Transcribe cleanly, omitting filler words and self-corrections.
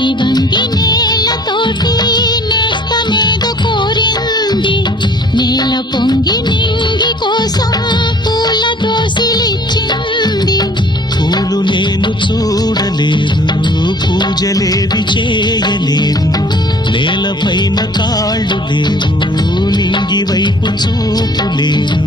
వంగి వంగి నేలతోటి నేస్తమేదో కోరింది. నేల పొంగి నింగి కోసం పూల దోసిలిచ్చింది. పూలు నేను చూడలేదు, పూజలేవి చేయలేదు. నేలపైన కాళ్ళు లేవు, నింగి వైపు చూపు లేదు.